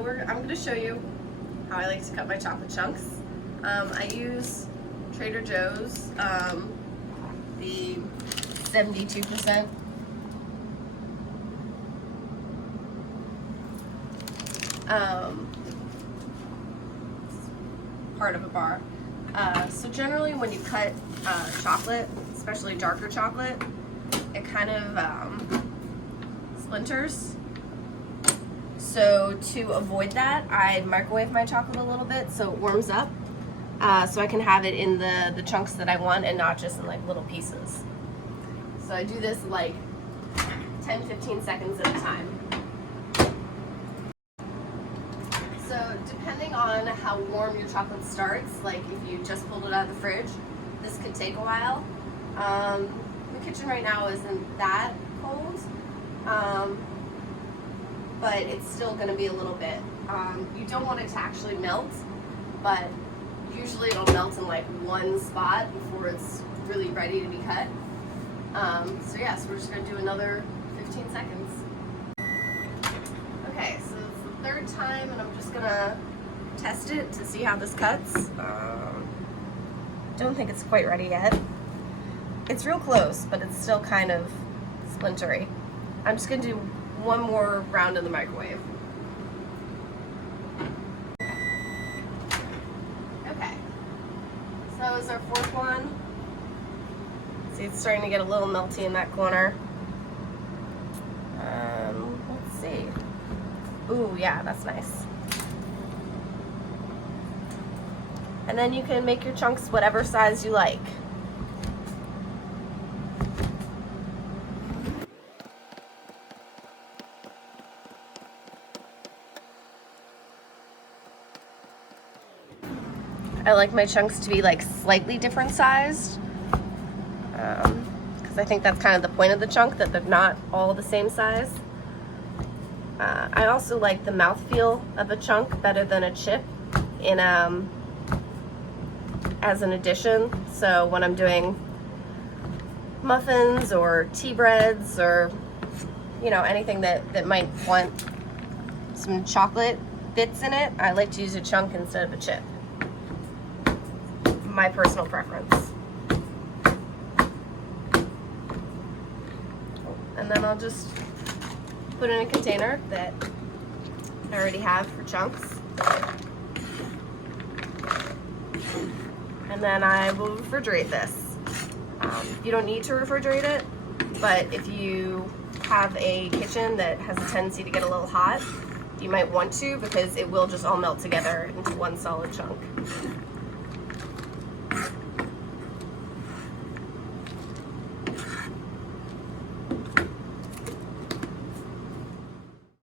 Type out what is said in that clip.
I'm going to show you how I like to cut my chocolate chunks. I use Trader Joe's, the 72%. Part of a bar. So generally when you cut chocolate, especially darker chocolate, it kind of splinters. So to avoid that, I microwave my chocolate a little bit so it warms up, so I can have it in the chunks that I want and not just in like little pieces. So I do this like 10-15 seconds at a time. So depending on how warm your chocolate starts, like if you just pulled it out of the fridge, this could take a while. The kitchen right now isn't that cold, but it's still going to be a little bit. You don't want it to actually melt, but usually it'll melt in like one spot before it's really ready to be cut. So yeah, so we're just going to do another 15 seconds. Okay, so it's the third time and I'm just going to test it to see how this cuts. Don't think it's quite ready yet. It's real close, but it's still kind of splintery. I'm just going to do one more round in the microwave. Okay, so that was our fourth one. See, it's starting to get a little melty in that corner. Let's see. Ooh, yeah, that's nice. And then you can make your chunks whatever size you like. I like my chunks to be like slightly different sized, because I think that's kind of the point of the chunk, that they're not all the same size. I also like the mouthfeel of a chunk better than a chip in as an addition. So when I'm doing muffins or tea breads or anything that might want some chocolate bits in it, I like to use a chunk instead of a chip. My personal preference. And then I'll just put in a container that I already have for chunks. And then I will refrigerate this. You don't need to refrigerate it, but if you have a kitchen that has a tendency to get a little hot, you might want to, because it will just all melt together into one solid chunk.